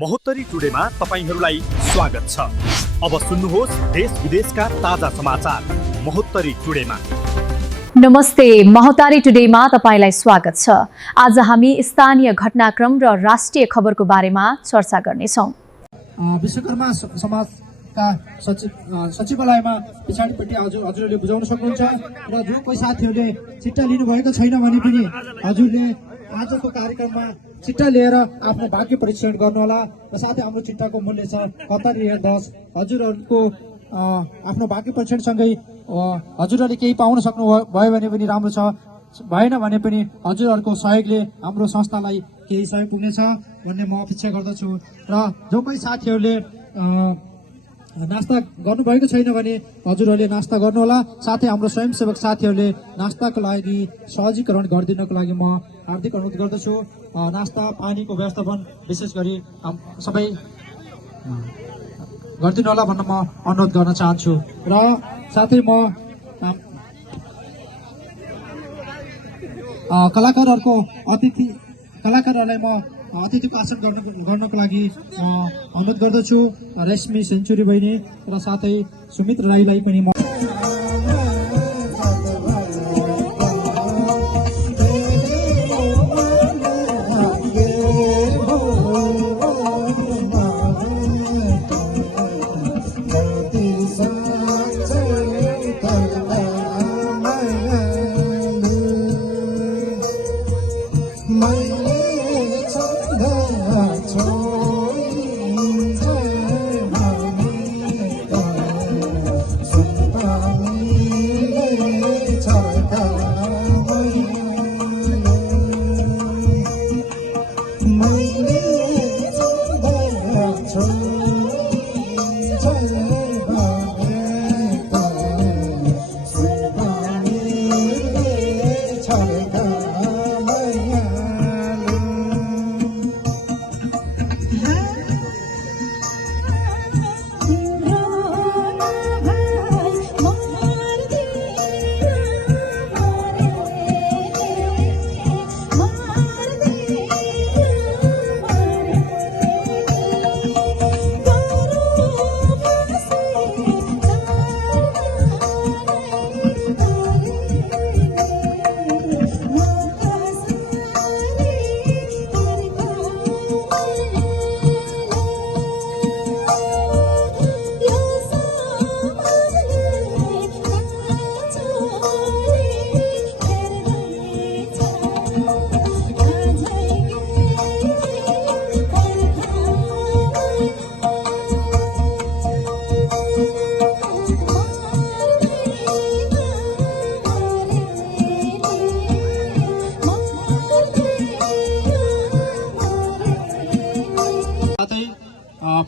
महोत्तरी टुडेमा तपाईहरुलाई स्वागत छ। अब सुन्नुहोस् देश विदेशका ताजा समाचार महोत्तरी टुडेमा। नमस्ते, महोत्तरी टुडेमा तपाईलाई स्वागत छ। आज हामी स्थानीय घटनाक्रम र राष्ट्रिय खबरको बारेमा चर्चा गर्नेछौं। विश्वकर्मा समाजका सचिवालयमा पछाडिपट्टि हजुरले बुझाउन सक्नुहुन्छ र जो कोही साथीहरूले चिट्टा लिनु भएको छैन भने पनि हजुरले आजको कार्यक्रममा चिट्टा लिएर आफ्नो भाग्य परीक्षण गर्नुहोला र साथै हाम्रो चिट्टाको मूल्य छ 71.10। हजुरहरूको आफ्नो भाग्य परीक्षणसँगै हजुरहरूले केही पाउन सक्नु भयो भने पनि राम्रो छ, भएन भने पनि हजुरहरूको सहयोगले हाम्रो संस्थालाई केही सहयोग पुग्नेछ भन्ने म अपेक्षा गर्दछु। र जो कोही साथीहरूले नास्ता गर्नुभएको छैन भने हजुरहरूले नास्ता गर्नुहोला। साथै हाम्रो स्वयंसेवक साथीहरूले नास्ताको लागि सहजीकरण गरिदिनको लागि म हार्दिक अनुरोध गर्दछु। नास्ता पानीको व्यवस्थापन विशेष गरी सबै गरिदिनु होला भन्न म अनुरोध गर्न चाहन्छु। र साथै म कलाकारहरूलाई म अतिथिको आसन गर्नको लागि अनुरोध गर्दछु। रेशमी सेन्चुरी बहिनी र साथै सुमित्र राईलाई पनि म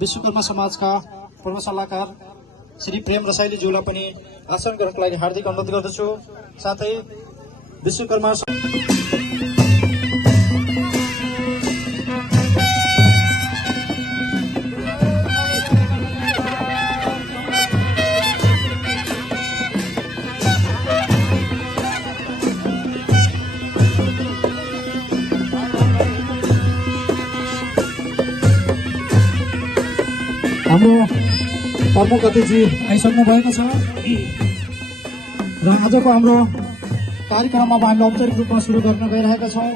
विश्वकर्मा समाजका पूर्व सल्लाहकार श्री प्रेम रसाइलीज्यूलाई पनि आसन गर्नको लागि हार्दिक अनुरोध गर्दछु। साथै विश्वकर्मा हाम्रो कर्मकर्ताजी आइसक्नु भएको छ र आजको हाम्रो कार्यक्रममा हामीले औपचारिक रूपमा सुरु गर्न गइरहेका छौँ।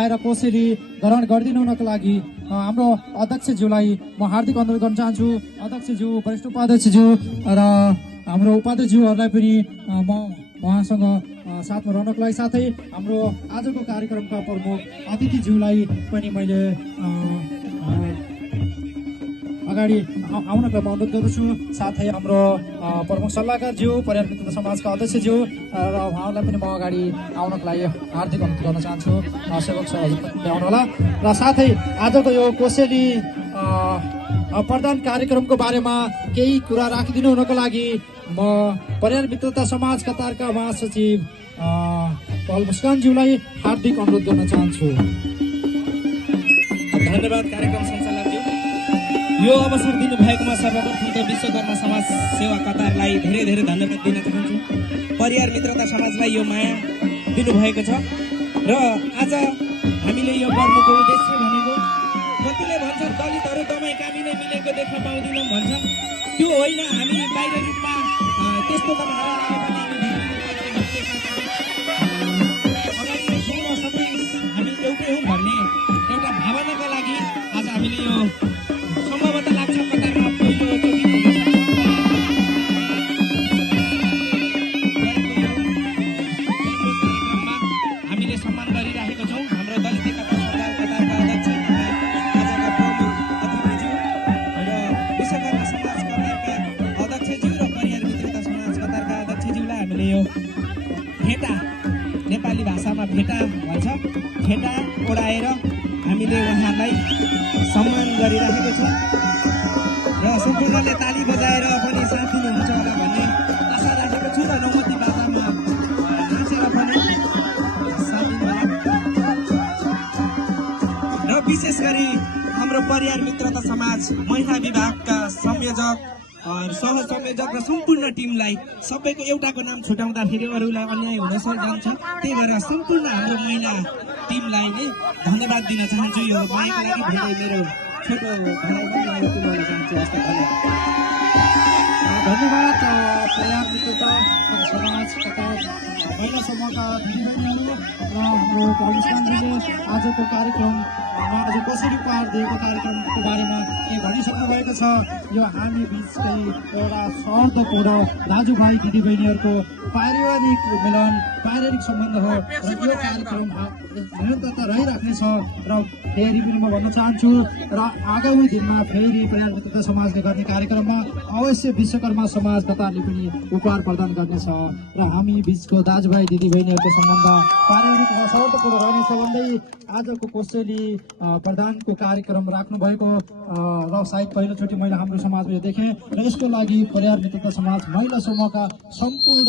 आएर कोसेली ग्रहण गरिदिनु हुनको लागि हाम्रो अध्यक्षज्यूलाई म हार्दिक अनुरोध गर्न चाहन्छु। अध्यक्षज्यू, वरिष्ठ उपाध्यक्षज्यू र हाम्रो उपाध्यक्षज्यूहरूलाई पनि म उहाँसँग साथमा रहनको लागि, साथै हाम्रो आजको कार्यक्रमका प्रमुख अतिथिज्यूलाई पनि मैले अगाडि आउनको लागि अनुरोध गर्दछु। साथै हाम्रो प्रमुख सल्लाहकारज्यू, परिवार मित्र समाजका अध्यक्षज्यू र उहाँलाई पनि म अगाडि आउनको लागि हार्दिक अनुरोध गर्न चाहन्छु। सेवक छ, हजुर पनि आउनुहोला। र साथै आजको यो कोसेली प्रदान कार्यक्रमको बारेमा केही कुरा राखिदिनु हुनको लागि म परिवार मित्रता समाज कतारका महासचिव पहल मुस्कानज्यूलाई हार्दिक अनुरोध गर्न चाहन्छु। धन्यवाद कार्यक्रम सञ्चालकज्यू। यो अवसर दिनुभएकोमा सर्वप्रथम त विश्वकर्मा समाज सेवा कतारलाई धेरै धेरै धन्यवाद दिन चाहन्छु। परिवार मित्रता समाजलाई यो माया दिनुभएको छ र आज हामीले यो गर्नुको उद्देश्य भनेको, कतिले भन्छन् दलितहरू दमाई कामी नै मिलेको देख्न पाउँदैनौँ भन्छन्। त्यो होइन, हामी बाहिर रूपमा त्यस्तो त अगाडि छौँ र सबै हामी एउटै हौँ भन्ने एउटा भावनाका लागि आज हामीले यो सम्भवतः लाग्छ कतारमा पहिलोचोटि हामीले सम्मान गरिराखेको छौँ। हाम्रो दलित एकता सरकार कतारका अध्यक्ष, आजका प्रमुख अतिथिज्यू र विश्वकर्मा समाज कतारका अध्यक्षज्यू र परिवार मित्रता समाज कतारका अध्यक्षज्यूलाई हामीले यो फेटा, नेपाली भाषामा फेटा भन्छ, फेटा ओढाएर हामीले उहाँलाई सम्मान गरिराखेको छौँ र सम्पूर्णले ताली बजाएर पनि साथ दिनुहुन्छ होला भन्ने आशा राखेको छु र नौमती बाजामा नाचेर पनि साथ दिनुहोला। र विशेष गरी हाम्रो परिवार मित्रता समाज महिला विभागका संयोजक, सह संयोजक र सम्पूर्ण टिमलाई, सबैको एउटाको नाम छुटाउँदा फेरि अरूलाई अन्याय हुन जान्छ, त्यही भएर सम्पूर्ण हाम्रो महिला टिमलाई नै धन्यवाद दिन चाहन्छु। यो मायाको लागि धेरै मेरो छोटो भनाइ पनि यहाँ तुल्याउन चाहन्छु। हस्त धन्यवाद। धन्यवाद परिवार मित्रता समाज तथा महिला समूहका दिदीबहिनीहरू र हाम्रो प्रमुखले आजको कार्यक्रममा आज कसरी पार दिएको कार्यक्रमको बारेमा के भनिसक्नु भएको छ। यो हामी बिचकै एउटा सहर्दपूर्ण दाजुभाइ दिदीबहिनीहरूको पारिवारिक मिलन पारिवारिक सम्बन्ध हो र यो कार्यक्रम निरन्तरता रहिराख्नेछ र फेरि पनि म भन्न चाहन्छु र आगामी दिनमा फेरि परिवार मित्रता समाजले गर्ने कार्यक्रममा अवश्य विश्वकर्मा समाज कतारले पनि उपहार प्रदान गर्नेछ र हामी बिचको दाजुभाइ दिदीबहिनीहरूको सम्बन्ध पारिवारिक सहर्दपूर्ण रहनेछ भन्दै आजको कोसेली प्रदानको कार्यक्रम राख्नु भएको र सायद पहिलोचोटि मैले हाम्रो समाजमा यो देखेँ र यसको लागि परिवार मित्रता समाज महिला समूहका सम्पूर्ण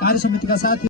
कार्य समितिका साथी